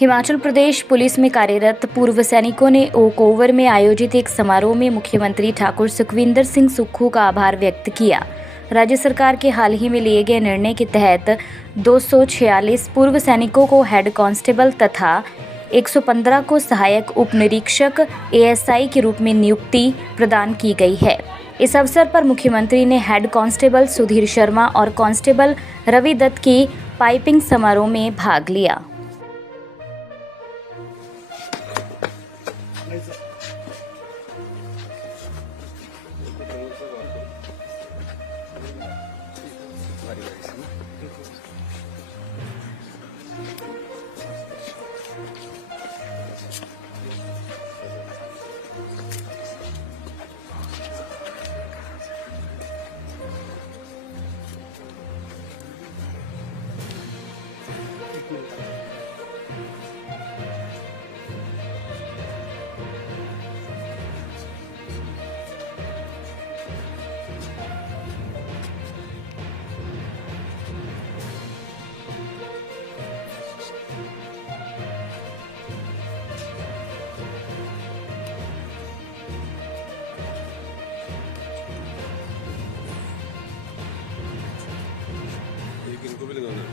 Himachal Pradesh police में कार्यरत पूर्व सैनिकों ने ओक ओवर में आयोजित एक समारोह में मुख्यमंत्री ठाकुर सुखविंदर सिंह सुक्खू का आभार व्यक्त किया। राज्य सरकार के हाल ही में लिए गए निर्णय के तहत 246 पूर्व सैनिकों को हेड कांस्टेबल तथा 115 को सहायक उप निरीक्षक एएसआई के रूप में नियुक्ति प्रदान की गई है। इस अवसर पर मुख्यमंत्री ने हेड कांस्टेबल सुधीर शर्मा और कांस्टेबल रवि दत्त की पाइपिंग समारोह में भाग लिया। इनको भी लगाना है।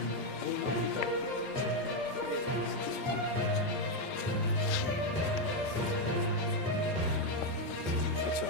अच्छा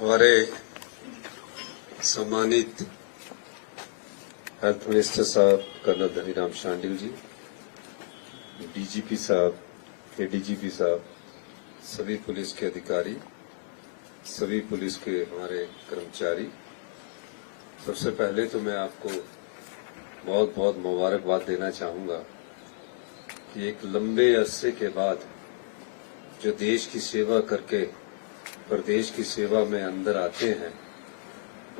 हमारे सम्मानित हेल्थ मिनिस्टर साहब कर्नल धनीराम शांडिल जी, डीजीपी साहब, एडीजीपी साहब, सभी पुलिस के अधिकारी, सभी पुलिस के हमारे कर्मचारी, सबसे पहले तो मैं आपको बहुत बहुत मुबारकबाद देना चाहूंगा कि एक लंबे अरसे के बाद जो देश की सेवा करके प्रदेश की सेवा में अंदर आते हैं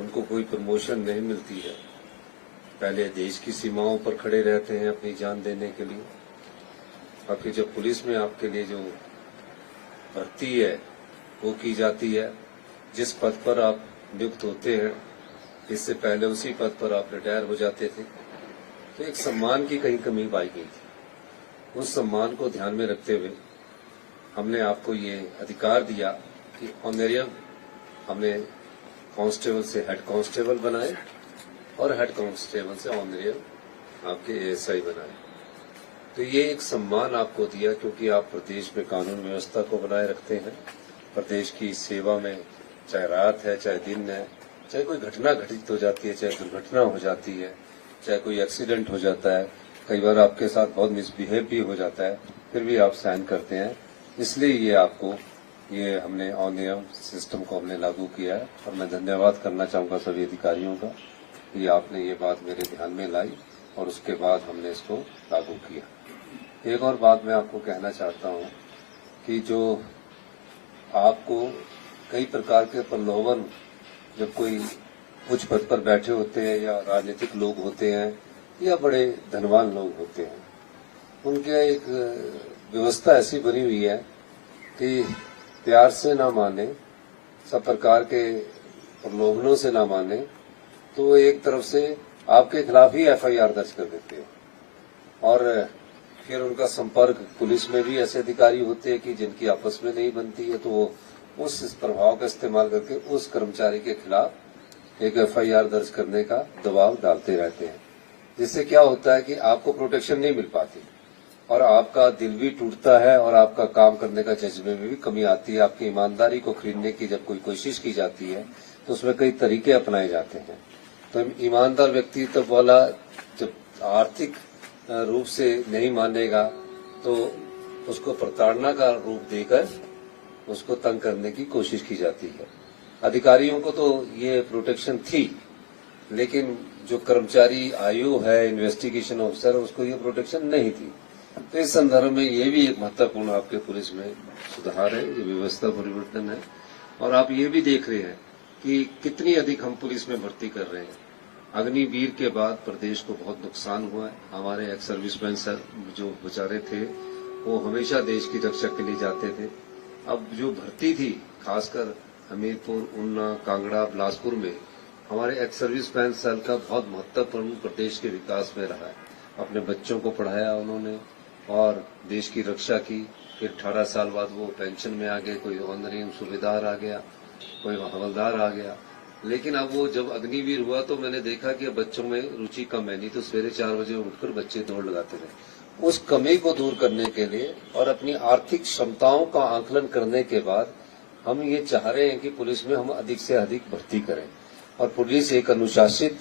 उनको कोई प्रमोशन नहीं मिलती है। पहले देश की सीमाओं पर खड़े रहते हैं अपनी जान देने के लिए, और फिर जब पुलिस में आपके लिए जो भर्ती है वो की जाती है, जिस पद पर आप नियुक्त होते हैं इससे पहले उसी पद पर आप रिटायर हो जाते थे, तो एक सम्मान की कहीं कमी पाई गई थी। उस सम्मान को ध्यान में रखते हुए हमने आपको ये अधिकार दिया कि ऑनरेरियम हमने कांस्टेबल से हेड कांस्टेबल बनाए और हेड कांस्टेबल से ऑनरेरियम आपके एएसआई बनाए। तो ये एक सम्मान आपको दिया क्योंकि आप प्रदेश में कानून व्यवस्था को बनाए रखते हैं। प्रदेश की सेवा में चाहे रात है, चाहे दिन है, चाहे कोई घटना घटित हो जाती है, चाहे दुर्घटना हो जाती है, चाहे कोई एक्सीडेंट हो जाता है, कई बार आपके साथ बहुत मिसबिहेव भी हो जाता है, फिर भी आप सहन करते हैं। इसलिए ये आपको हमने ऑनरेरियम सिस्टम को हमने लागू किया है, और मैं धन्यवाद करना चाहूंगा सभी अधिकारियों का कि आपने ये बात मेरे ध्यान में लाई और उसके बाद हमने इसको लागू किया। एक और बात मैं आपको कहना चाहता हूं कि जो आपको कई प्रकार के प्रलोभन, जब कोई उच्च पद पर बैठे होते हैं या राजनीतिक लोग होते हैं या बड़े धनवान लोग होते हैं, उनके एक व्यवस्था ऐसी बनी हुई है कि प्यार से ना माने, सब प्रकार के प्रलोभनों से ना माने, तो वो एक तरफ से आपके खिलाफ ही एफआईआर दर्ज कर देते हैं। और फिर उनका संपर्क पुलिस में भी ऐसे अधिकारी होते हैं कि जिनकी आपस में नहीं बनती है, तो वो उस प्रभाव का इस्तेमाल करके उस कर्मचारी के खिलाफ एक एफआईआर दर्ज करने का दबाव डालते रहते हैं, जिससे क्या होता है कि आपको प्रोटेक्शन नहीं मिल पाती और आपका दिल भी टूटता है और आपका काम करने का जज्बे में भी कमी आती है। आपकी ईमानदारी को खरीदने की जब कोई कोशिश की जाती है तो उसमें कई तरीके अपनाए जाते हैं। तो ईमानदार व्यक्ति तो बोला जब आर्थिक रूप से नहीं मानेगा तो उसको प्रताड़ना का रूप देकर उसको तंग करने की कोशिश की जाती है। अधिकारियों को तो ये प्रोटेक्शन थी, लेकिन जो कर्मचारी आयु है इन्वेस्टिगेशन ऑफिसर उसको ये प्रोटेक्शन नहीं थी। तो इस संदर्भ में ये भी एक महत्वपूर्ण आपके पुलिस में सुधार है, ये व्यवस्था परिवर्तन है। और आप ये भी देख रहे हैं कि कितनी अधिक हम पुलिस में भर्ती कर रहे हैं। अग्निवीर के बाद प्रदेश को बहुत नुकसान हुआ है। हमारे एक्स सर्विसमैन सर जो बेचारे थे वो हमेशा देश की रक्षा के लिए जाते थे। अब जो भर्ती थी खासकर हमीरपुर, उन्ना, कांगड़ा, बिलासपुर में हमारे एक्स सर्विसमैन सेल का बहुत महत्वपूर्ण प्रदेश के विकास में रहा है। अपने बच्चों को पढ़ाया उन्होंने और देश की रक्षा की। फिर 18 साल बाद वो पेंशन में आ गए, कोई ऑनरेरी सूबेदार आ गया, कोई हवलदार आ गया। लेकिन अब वो जब अग्निवीर हुआ तो मैंने देखा कि बच्चों में रुचि कम है। नहीं तो सवेरे 4 बजे उठकर बच्चे दौड़ लगाते थे। उस कमी को दूर करने के लिए और अपनी आर्थिक क्षमताओं का आकलन करने के बाद हम ये चाह रहे हैं कि पुलिस में हम अधिक से अधिक भर्ती करें और पुलिस एक अनुशासित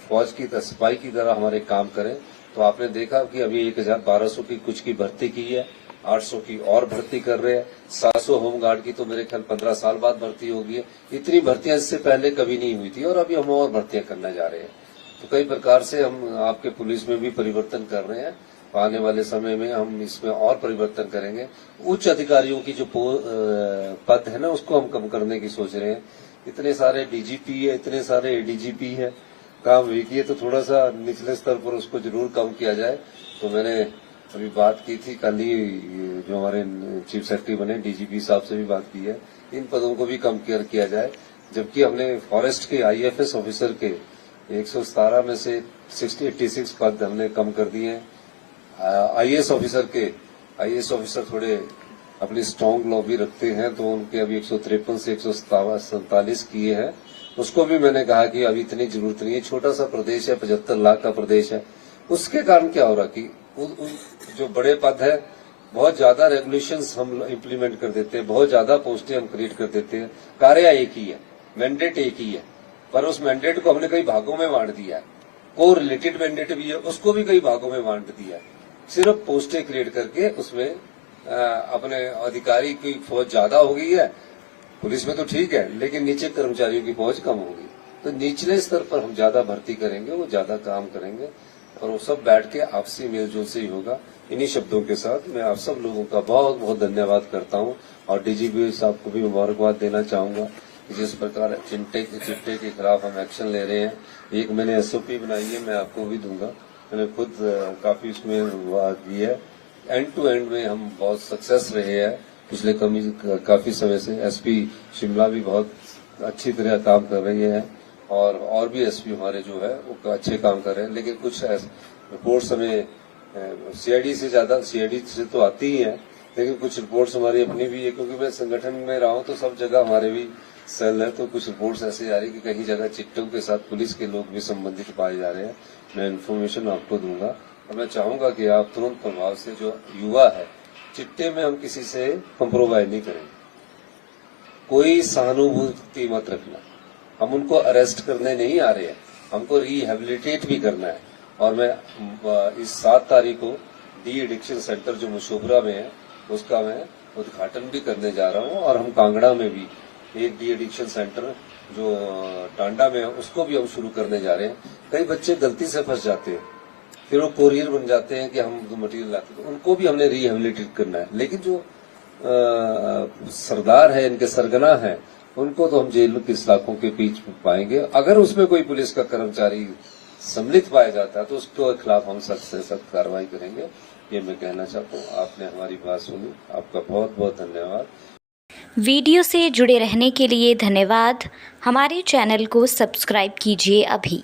फौज की सिपाही की तरह हमारे काम करें। तो आपने देखा कि अभी 1200 की कुछ की भर्ती की है, 800 की और भर्ती कर रहे हैं। 700 होमगार्ड की तो मेरे ख्याल 15 साल बाद भर्ती होगी है। इतनी भर्तियां इससे पहले कभी नहीं हुई थी और अभी हम और भर्तियां करने जा रहे हैं। तो कई प्रकार से हम आपके पुलिस में भी परिवर्तन कर रहे हैं। आने वाले समय में हम इसमें और परिवर्तन करेंगे। उच्च अधिकारियों की जो पद है ना उसको हम कम करने की सोच रहे हैं। इतने सारे डीजीपी है, इतने सारे एडीजीपी है, काम एक ही है, तो थोड़ा सा निचले स्तर पर उसको जरूर कम किया जाए। तो मैंने अभी बात की थी कल ही, जो हमारे चीफ सेक्रेटरी बने डीजीपी साहब से भी बात की है, इन पदों को भी कम किया जाए। जबकि हमने फॉरेस्ट के आईएफएस ऑफिसर के 117 में से 86 पद हमने कम कर दिए हैं। आईएएस ऑफिसर थोड़े अपनी स्ट्रांग लॉबी रखते हैं तो उनके अभी 153 से 147 किए हैं। उसको भी मैंने कहा कि अभी इतनी जरूरत नहीं है, छोटा सा प्रदेश है, 75 लाख का प्रदेश है। उसके कारण क्या हो रहा कि जो बड़े पद है बहुत ज्यादा रेगुलेशंस हम इम्प्लीमेंट कर देते हैं, बहुत ज्यादा पोस्टें हम क्रिएट कर देते हैं। कार्य एक ही है, मैंडेट एक ही है, पर उस मैंडेट को हमने कई भागों में बांट दिया है। को रिलेटेड मैंडेट भी है, उसको भी कई भागों में बांट दिया है। सिर्फ पोस्टें क्रिएट करके उसमें अपने अधिकारी की फौज ज्यादा हो गई है। पुलिस में तो ठीक है, लेकिन नीचे कर्मचारियों की फौज कम होगी। तो निचले स्तर पर हम ज्यादा भर्ती करेंगे, वो ज्यादा काम करेंगे और वो सब बैठ के आपसी मेलजोल से ही होगा। इन्हीं शब्दों के साथ मैं आप सब लोगों का बहुत बहुत धन्यवाद करता हूं और डीजीपी साहब को भी मुबारकबाद देना चाहूंगा कि जिस प्रकार चिट्टे के खिलाफ हम एक्शन ले रहे हैं। एक मैंने एसओपी बनाई है, मैं आपको भी दूंगा। मैंने खुद काफी उसमें बात की है। एंड टू एंड में हम बहुत सक्सेस रहे हैं पिछले काफी समय से। एसपी शिमला भी बहुत अच्छी तरह काम कर रही है और भी एसपी हमारे जो है वो अच्छे काम कर रहे हैं। लेकिन कुछ रिपोर्ट्स हमें सीआईडी से तो आती ही है, लेकिन कुछ रिपोर्ट्स हमारी अपनी भी है, क्योंकि मैं संगठन में रहा हूं तो सब जगह हमारे भी सेल है। तो कुछ रिपोर्ट्स ऐसे आ रही कि कहीं जगह चिट्टों के साथ पुलिस के लोग भी संबंधित पाए जा रहे हैं। मैं इन्फॉर्मेशन आपको दूंगा और मैं चाहूंगा कि आप तुरंत प्रभाव से जो युवा है, चिट्टे में हम किसी से कम्प्रोमाइज नहीं करेंगे। कोई सहानुभूति मत रखना। हम उनको अरेस्ट करने नहीं आ रहे हैं, हमको रिहेबिलिटेट भी करना है। और मैं इस 7 तारीख को डी एडिक्शन सेंटर जो मशोबरा में है उसका मैं उद्घाटन भी करने जा रहा हूं। और हम कांगड़ा में भी एक डी एडिक्शन सेंटर जो टांडा में है उसको भी हम शुरू करने जा रहे हैं। कई बच्चे गलती से फंस जाते हैं, फिर वो कोरियर बन जाते हैं कि हम मटेरियल लाते हैं, तो उनको भी हमने रिहेबिलिटेट करना है। लेकिन जो सरदार है, इनके सरगना है, उनको तो हम जेल की सलाखों के बीच पाएंगे। अगर उसमें कोई पुलिस का कर्मचारी सम्मिलित पाया जाता है तो उसके खिलाफ हम सख्त से सख्त कार्रवाई करेंगे। ये मैं कहना चाहता हूँ। आपने हमारी बात सुनी, आपका बहुत बहुत धन्यवाद। वीडियो से जुड़े रहने के लिए धन्यवाद। हमारे चैनल को सब्सक्राइब कीजिए अभी।